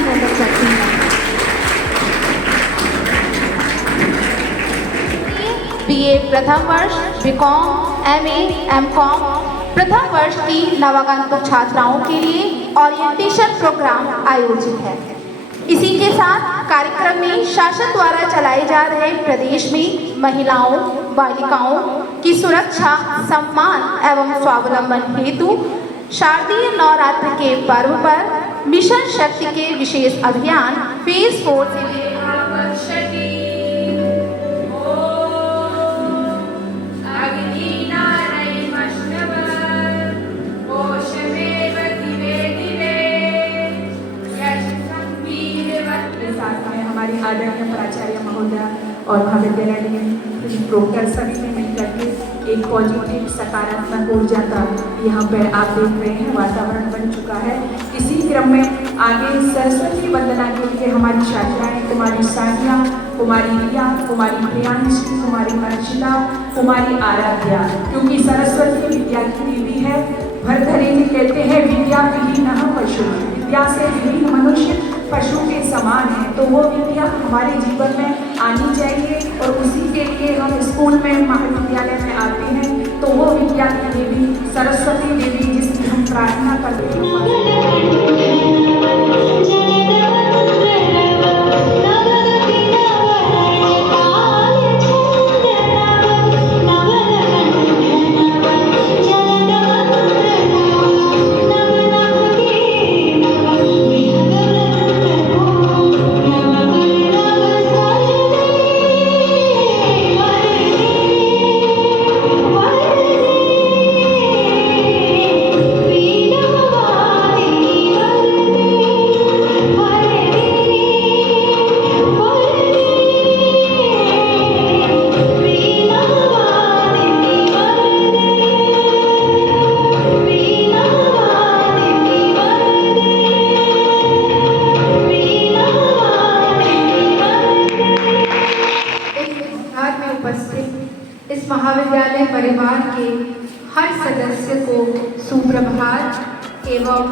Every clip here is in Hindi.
conduct करती हैं। BA प्रथम वर्ष, BCom, MA, MCom प्रथम वर्ष की नवागंतुक छात्राओं के लिए ओरिएंटेशन प्रोग्राम आयोजित है। इसी के साथ कार्यक्रम में शासन द्वारा चलाए जा रहे प्रदेश में महिलाओं, बालिकाओं की सुरक्षा, सम्मान एवं स्वावलंबन हेतु शारदीय नवरात्र के पर्व पर मिशन शक्ति के विशेष अभियान फेज 4 से हमारी आदरणीय प्राचार्य महोदया और महाविद्यालय में प्रोक्टर सभी ने मिलकर के एक पॉजिटिव सकारात्मक ऊर्जा का यहाँ पर आप देख रहे हैं वातावरण बन चुका है। इसी क्रम में आगे सरस्वती वंदना के लिए हमारी छात्राएं कुमारी सानिया, कुमारी रिया, कुमारी प्रियांशी, कुमारी अर्चिता, कुमारी आराध्या, क्योंकि सरस्वती विद्या की देवी है। भरतहरि जी कहते हैं विद्या विहीन पशु, विद्या से विहीन मनुष्य पशु के समान है। तो वो विद्या हमारे जीवन में आनी चाहिए और उसी के लिए हम स्कूल में महाविद्यालय में आते हैं। तो वो विद्या की देवी सरस्वती देवी जिसकी हम प्रार्थना करते हैं। इस महाविद्यालय परिवार के हर सदस्य को सुप्रभात एवं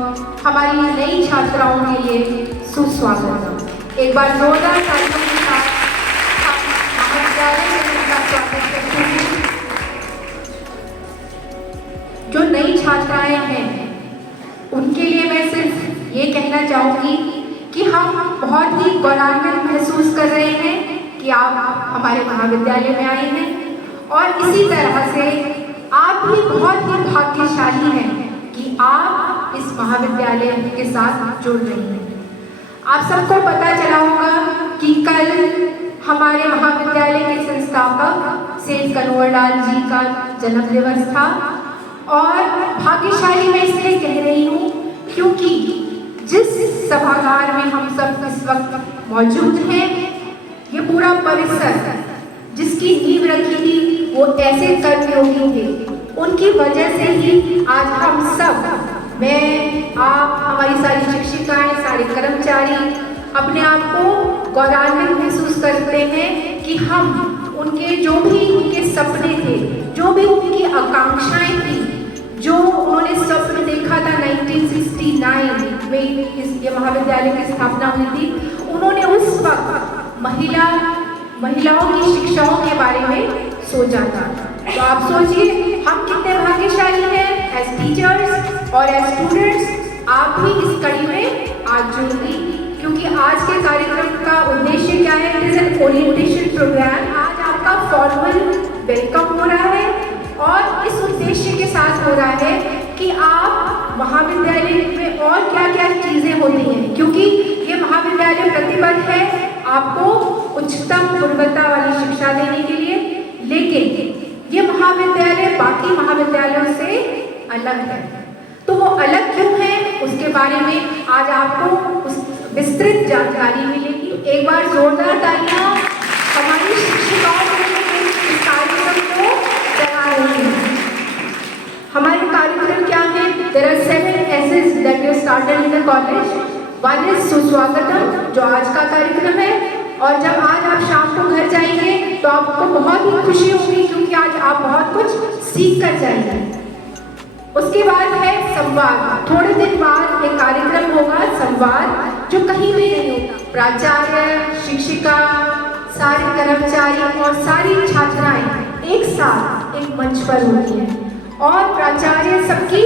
हमारी नई छात्राओं के लिए सुस्वागत। एक बार जोरदार तालियों के साथ हम महाविद्यालय में उनका स्वागत करते हैं। जो नई छात्राएं हैं उनके लिए मैं सिर्फ ये कहना चाहूँगी कि हम बहुत ही गौरवान्वित महसूस कर रहे हैं कि आप हमारे महाविद्यालय में आए हैं और इसी तरह से आप भी बहुत ही भाग्यशाली हैं कि आप इस महाविद्यालय के साथ जुड़ रहे हैं। आप सबको पता चला होगा कि कल हमारे महाविद्यालय के संस्थापक सेठ कन्वरलाल जी का जन्म दिवस था और भाग्यशाली मैं इसलिए कह रही हूँ क्योंकि जिस सभागार में हम सब इस वक्त मौजूद हैं, ये पूरा परिसर जिसकी नींव रखी थी वो ऐसे कर्मयोगी थे, उनकी वजह से ही आज हम सब, मैं, आप, हमारी सारी शिक्षिकाएं, सारे कर्मचारी अपने आप को गौरवान्वित महसूस करते हैं कि हम उनके जो भी उनके सपने थे, जो भी उनकी आकांक्षाएं थी, जो उन्होंने स्वप्न देखा था 1969 में ये महाविद्यालय की स्थापना हुई थी, उन्होंने उस वक्त महिलाओं की शिक्षाओं के बारे में सोचा था। तो आप सोचिए हम कितने भाग्यशाली हैं एज टीचर्स और एज स्टूडेंट्स। आप भी इस कड़ी में आज जुड़ेंगी क्योंकि आज के कार्यक्रम का उद्देश्य क्या है? It is an orientation program. आज आपका फॉर्मल वेलकम हो रहा है और इस उद्देश्य के साथ हो रहा है कि आप महाविद्यालय में और क्या क्या चीज़ें होती हैं, क्योंकि ये महाविद्यालय प्रतिबद्ध है आपको उच्चतम गुणवत्ता वाली शिक्षा देने के लिए, लेकिन ये महाविद्यालय बाकी महाविद्यालयों से अलग है। तो वो अलग क्यों है उसके बारे में आज आपको उस विस्तृत जानकारी मिलेगी। एक बार जोरदार तालियां हमारी शिक्षिकाओं के लिए इस कार्यक्रम को चला रही हैं। हमारे कार्यक्रम क्या है? There are 7 S's that you started in the college. One is सुस्वागतम, जो आज का कार्यक्रम है, और जब आज आप शाम को घर जाएंगे तो आपको बहुत ही खुशी होगी क्योंकि आज आप बहुत कुछ सीख कर जाएंगे। उसके बाद है संवाद। थोड़े दिन बाद एक कार्यक्रम होगा संवाद, जो कहीं भी नहीं होता। प्राचार्य, शिक्षिका, सारे कर्मचारी और सारी छात्राएं एक साथ एक मंच पर होती हैं और प्राचार्य सबकी,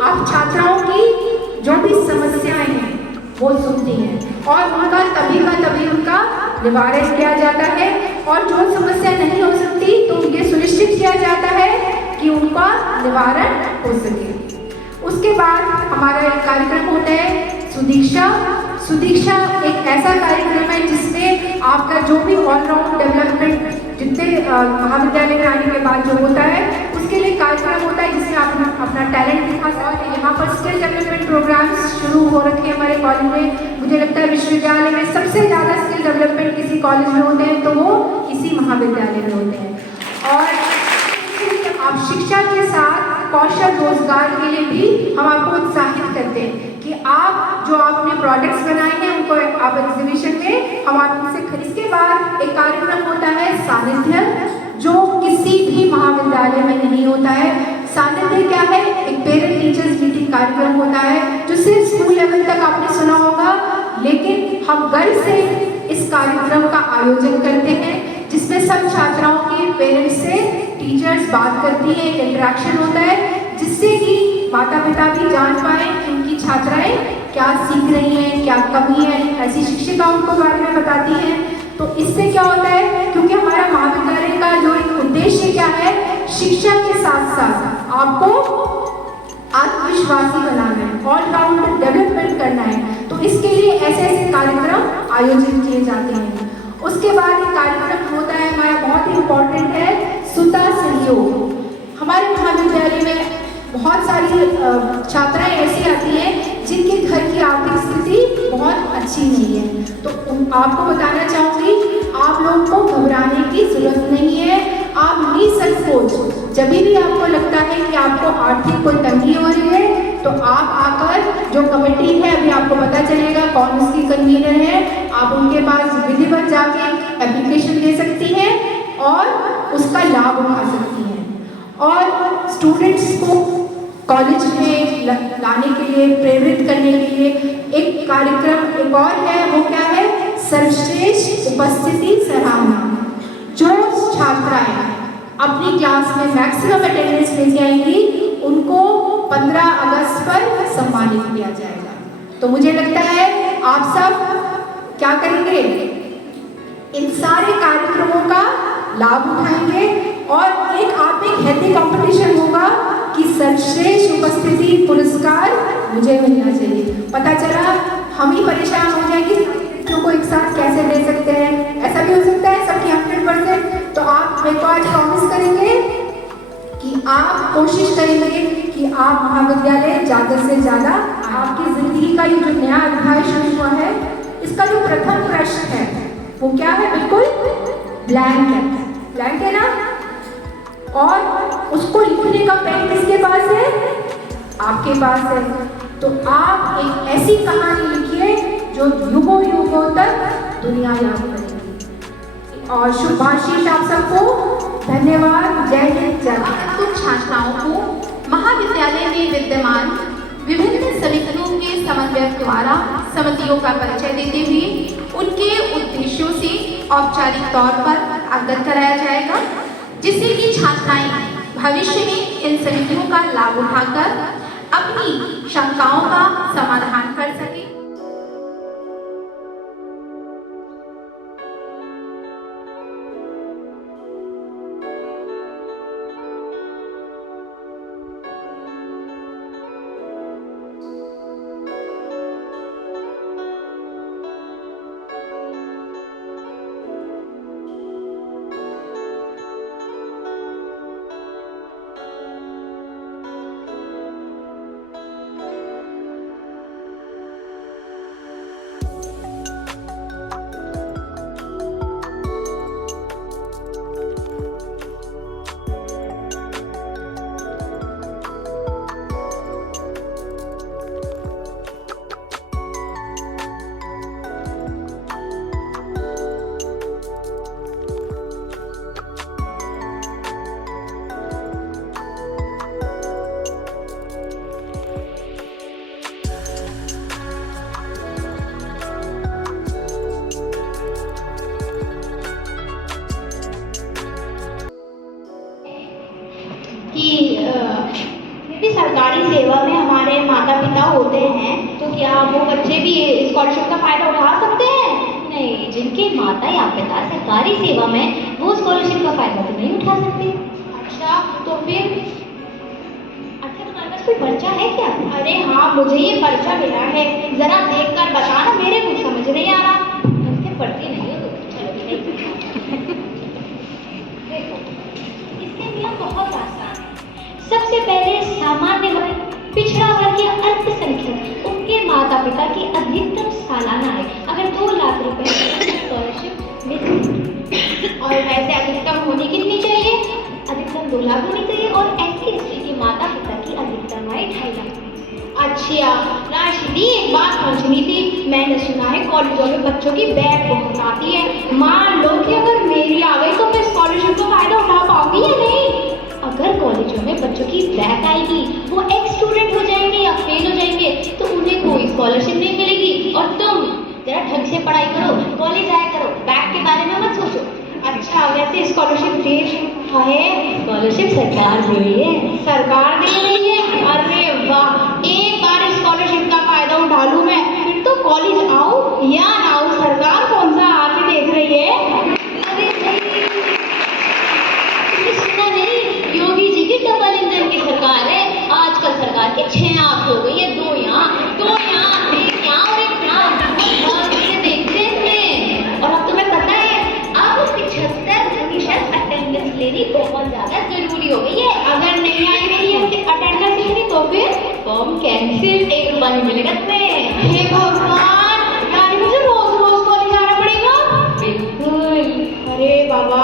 आप छात्राओं की जो भी समस्याएं हैं वो सुनती हैं और उनका तभी का तभी उनका निवारण किया जाता है और जो समस्या नहीं हो सकती तो ये सुनिश्चित किया जाता है कि उनका निवारण हो सके। उसके बाद हमारा एक कार्यक्रम होता है सुदीक्षा। सुदीक्षा एक ऐसा कार्यक्रम है जिसमें आपका जो भी ऑलराउंड डेवलपमेंट जितने महाविद्यालय में आने के बाद जो होता है उसके लिए कार्यक्रम होता है जिसमें आप अपना टैलेंट दिखा सकते हैं। यहाँ पर स्किल डेवलपमेंट प्रोग्राम्स शुरू हो रखे हैं हमारे कॉलेज में। मुझे लगता है विश्वविद्यालय में सबसे ज़्यादा स्किल डेवलपमेंट किसी कॉलेज में होते हैं तो वो इसी महाविद्यालय में होते हैं। और आप शिक्षा के साथ कौशल रोजगार के लिए भी हम आपको उत्साहित करते हैं कि आप जो आपने प्रोडक्ट्स बनाए हैं उनको आप एग्जीबिशन में हम आपसे खरीद। इसके बाद एक कार्यक्रम होता है सानिध्य, जो किसी भी महाविद्यालय में नहीं होता है। सानिध्य क्या है? एक पेरेंट टीचर्स मीटिंग कार्यक्रम होता है जो सिर्फ स्कूल लेवल तक आपने सुना होगा, लेकिन हम गर्व से इस कार्यक्रम का आयोजन करते हैं जिसमें सब छात्राओं के पेरेंट्स से टीचर्स बात करती हैं, एक इंटरेक्शन होता है जिससे कि माता पिता भी जान पाए कि उनकी छात्राएं क्या सीख रही हैं, क्या कमी है। ऐसी शिक्षिका उनको बारे में बताती हैं। तो इससे क्या होता है, क्योंकि हमारा महाविद्यालय का जो एक उद्देश्य क्या है, शिक्षा के साथ साथ आपको आत्मविश्वासी बनाना है, ऑलराउंड डेवलपमेंट करना है। तो इसके लिए ऐसे ऐसे कार्यक्रम आयोजित किए जाते हैं। उसके बाद एक कार्यक्रम होता है हमारा बहुत ही इम्पोर्टेंट है, सुता सहयोग। हमारे महाविद्यालय में बहुत सारी छात्राएं ऐसी आती हैं जिनके घर की आर्थिक स्थिति बहुत अच्छी नहीं है। तो आपको बताना चाहूँगी, आप लोगों को घबराने की जरूरत नहीं है। आप निसंकोच जब भी आपको लगता है कि आपको आर्थिक कोई तंगी हो रही है तो आप आकर, जो कमेटी है अभी आपको पता चलेगा कौन उसकी कन्वीनर है, आप उनके पास विधिवत जाके एप्लीकेशन दे सकती हैं और उसका लाभ उठा सकती हैं। और स्टूडेंट्स को कॉलेज में लाने के लिए, प्रेरित करने के लिए एक कार्यक्रम एक और है, वो क्या है, सर्वश्रेष्ठ उपस्थिति सराहना। जो छात्राएं अपनी क्लास में मैक्सिमम अटेंडेंस लेके आएंगी उनको 15 अगस्त पर सम्मानित किया जाएगा। तो मुझे लगता है आप सब क्या करेंगे, इन सारे कार्यक्रमों का लाभ उठाएंगे और एक हेल्दी कंपटीशन होगा कि सर्वश्रेष्ठ उपस्थिति पुरस्कार मुझे मिलना चाहिए। पता चला हम ही परेशान हो जाएंगे बच्चों को एक साथ कैसे दे सकते हैं, ऐसा भी हो सकता है सबकी 100%। तो आप मेरे को आज प्रॉमिस करेंगे कि आप कोशिश करेंगे कि आप महाविद्यालय ज़्यादा से ज़्यादा, आपकी जिंदगी का ये जो नया अध्याय शुरू हुआ है इसका जो प्रथम प्रश्न है वो क्या है, बिल्कुल ब्लैंक है, ब्लैंक है ना। और उसको लिखने का पेन किसके पास है, आपके पास है। तो आप एक ऐसी कहानी लिखिए जो युगों युगों तक दुनिया याद करेगी। और शुभाशीष आप सबको, धन्यवाद, जय हिंद, जय भारत। कुछ छात्राओं को महाविद्यालय में विद्यमान विभिन्न समितियों के समन्वय द्वारा समितियों का परिचय देते हुए उनके उद्देश्यों से औपचारिक तौर पर अवगत कराया जाएगा, जिससे कि छात्राएं भविष्य में इन समितियों का लाभ उठाकर अपनी शंकाओं का समाधान कर सकें। होते हैं तो क्या वो बच्चे भी स्कॉलरशिप का फायदा उठा सकते हैं? नहीं, जिनके माता या पिता सरकारी सेवा में, वो स्कॉलरशिप का फायदा तो नहीं उठा सकते। अच्छा, तो फिर तुम्हारे पास कोई पर्चा है क्या? अरे हाँ, मुझे ये पर्चा मिला है, जरा देख कर बताना, मेरे कुछ समझ नहीं आ रहा। तुमसे पढ़ती नहीं हो तो चलो देखो, इसके नियम बहुत आसान है। सबसे पहले सामान्य वर्ग, पिछड़ा वर्ग या अल्पसंख्यक, उनके माता पिता की अधिकतम सालाना आय अगर 2 लाख रुपए स्कॉलरशिप मिल सकती। और वैसे अधिकतम होनी कितनी चाहिए? अधिकतम 2 लाख होनी चाहिए। और SC/ST के माता पिता की अधिकतम आय 2.5 लाख। अच्छा राशिनी, एक बात पूछनी थी। मैंने सुना है कॉलेजों में बच्चों की बैग बहुत आती है। मान लो कि अगर मेरी आ गई तो मैं स्कॉलरशिप का फायदा उठा पाऊंगी या नहीं? अगर कॉलेजों में बच्चों की बैक आएगी, वो एक्स स्टूडेंट हो जाएंगे या फेल हो जाएंगे, तो उन्हें कोई स्कॉलरशिप नहीं मिलेगी। और तुम जरा ढंग से पढ़ाई करो, कॉलेज आया करो, बैक के बारे में मत सोचो। अच्छा, वैसे स्कॉलरशिप देश है? स्कॉलरशिप सरकार दे रही है। सरकार दे रही है? अरे वाह, एक बार स्कॉलरशिप का फायदा उठा लूं मैं, फिर तो कॉलेज आऊं या ना आऊं, सरकार कौन सा आके देख रही है। अरे सुना नहीं, योगी जी की डबल इंजन की सरकार है। आजकल सरकार के 6 आंख हो गई है, 2 यहाँ, 2 यहाँ, 1 यहाँ और 1 यहाँ। देखते हैं। और अब तुम्हें पता है, अब 75% अटेंडेंस लेनी बहुत ज्यादा जरूरी हो गई है। अगर नहीं आएगी अटेंडेंस लेनी तो फिर फॉर्म कैंसिल, 1 रुपया नहीं मिलेगा तुम्हें। हे भगवान, यानी मुझे रोज रोज कॉलेज आना पड़ेगा? बिल्कुल। अरे बाबा,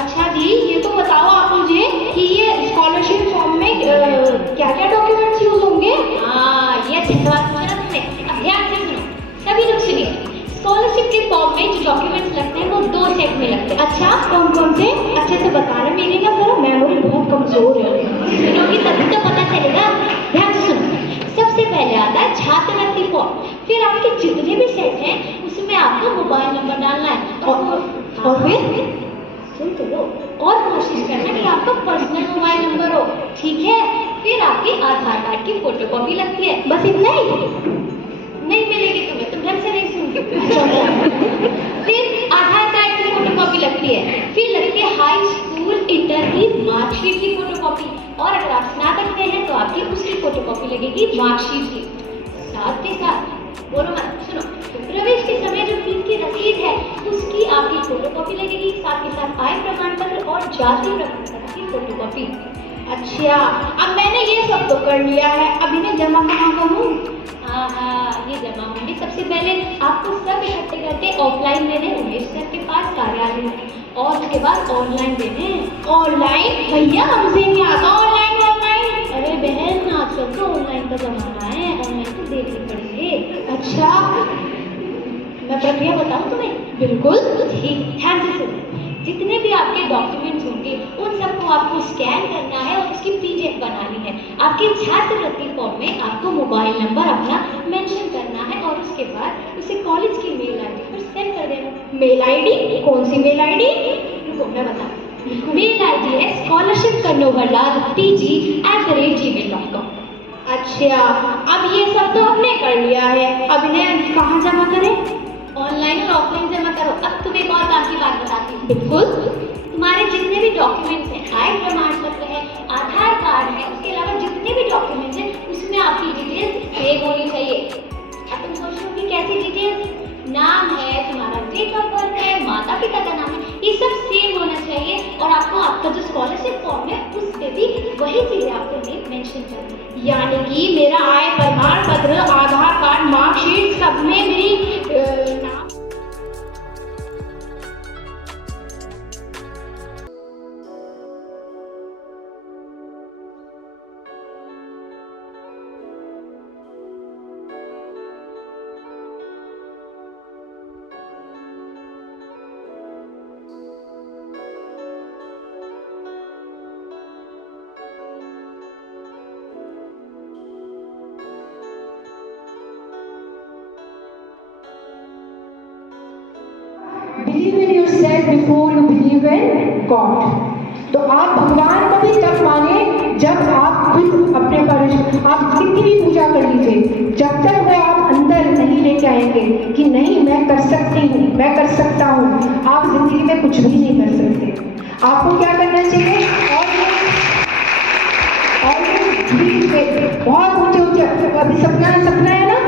अच्छा जी, ये तो बताओ आप मुझे कि ये स्कॉलरशिप फॉर्म में क्या क्या डॉक्यूमेंट्स यूज होंगे? हाँ, ये अच्छी सवाल पूछा तुमने। अब ध्यान से सुनो, सभी लोग सुनिए। स्कॉलरशिप के फॉर्म में जो डॉक्यूमेंट्स लगते हैं वो 2 सेट में लगते हैं। अच्छा, कौन कौन से? अच्छे से बताना, मेरी ना जरा मेमोरी बहुत कमजोर है। सुनोगी तभी तो पता चलेगा। ध्यान से सुनो। सबसे पहले आता है छात्रवृत्ति फॉर्म। फिर आपके जितने भी सेट हैं उसमें आपको मोबाइल नंबर डालना है। और फिर सुन तो लो, और कोशिश करना कि आपका पर्सनल मोबाइल नंबर हो, ठीक है? फिर आपके आधार कार्ड की फोटोकॉपी लगती है। बस इतना ही? नहीं मिलेगी तुम्हें, तुम ढंग से नहीं सुनोगे। फिर आधार कार्ड की फोटोकॉपी लगती है। फिर लगती है हाई स्कूल इंटर की मार्कशीट की फोटोकॉपी। और अगर आप स्नातक में हैं तो आपकी उसकी फोटोकॉपी लगेगी मार्कशीट की। साथ के साथ बोलो मत, सुनो, प्रवेश के समय जो फीस की रसीद है उसकी आपकी फोटोकॉपी लगेगी। साथ के साथ आय प्रमाण पत्र और जाति प्रमाण पत्र की फोटोकॉपी। अच्छा, अब मैंने ये सब तो कर लिया है, अब इन्हें जमा कहाँ करूँ? हाँ, ये जमा होंगे। सबसे पहले आपको सब इकट्ठे करके ऑफलाइन देने उमेश सर के पास कार्यालय में, और उसके बाद ऑनलाइन देने। ऑनलाइन? भैया हमसे नहीं आता ऑनलाइन। अरे बहन, आजकल तो ऑनलाइन का जमाना है, ऑनलाइन तो देखनी पड़ेगी। अच्छा, मैं प्रक्रिया बताऊँ तुम्हें? बिल्कुल ठीक, ध्यान से सुनो। जितने भी आपके डॉक्यूमेंट्स होंगे उन सबको आपको स्कैन करना है और उसकी PDF बनानी है। आपके छात्रवृत्ति फॉर्म में आपको मोबाइल नंबर अपना मेंशन करना है और उसके बाद उसे कॉलेज की मेल ID पर सेंड कर देना। Mail ID? कौन सी मेल ID? रुको मैं बताऊँ। मेल ID है scholarshipkarnoverlal@tg@gmail.com। अच्छा, अब ये सब तो हमने कर लिया है, अब इन्हें कहाँ जमा करें? ऑनलाइन और ऑफलाइन जमा करो। अब तुम्हें एक और काम की बात बताती हूँ। बिल्कुल। तुम्हारे जितने भी डॉक्यूमेंट्स हैं, आय प्रमाण पत्र है, आधार कार्ड है, उसके अलावा जितने भी डॉक्यूमेंट्स हैं उसमें आपकी डिटेल्स सेव होनी चाहिए। अब तुम सोच लो कि कैसी डिटेल्स? नाम है, तुम्हारा डेट ऑफ बर्थ है, माता पिता का नाम है, ये सब सेव होना चाहिए। और आपको आपका जो स्कॉलरशिप फॉर्म है उस पे भी वही चीजें आपको मेंशन करनी है। यानी कि मेरा आय प्रमाण पत्र, आधार कार्ड, मार्कशीट, सब में मेरी नाम। Believe in yourself before you believe in God. तो आप भगवान को भी तब माने जब आप खुद अपने आप कितनी भी पूजा कर लीजिए, जब तक वो आप अंदर नहीं लेके आएंगे कि नहीं मैं कर सकती हूँ, मैं कर सकता हूँ, आप जिंदगी में कुछ भी नहीं कर सकते। आपको क्या करना चाहिए, और बहुत ऊंचे ऊंचे, अभी सपना है ना,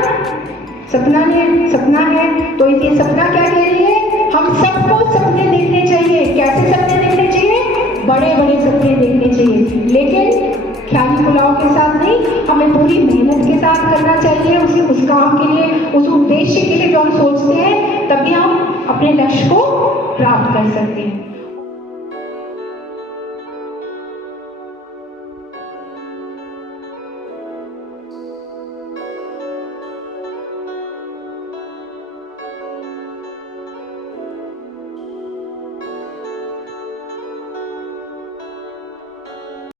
सपना है, तो ये सपना क्या कह रही है, हम सबको सपने देखने चाहिए। कैसे सपने देखने चाहिए, बड़े बड़े सपने देखने चाहिए, लेकिन ख्याली पुलाव के साथ नहीं, हमें पूरी मेहनत के साथ करना चाहिए उस काम के लिए, उस उद्देश्य के लिए जो हम सोचते हैं, तभी हम अपने लक्ष्य को प्राप्त कर सकते हैं।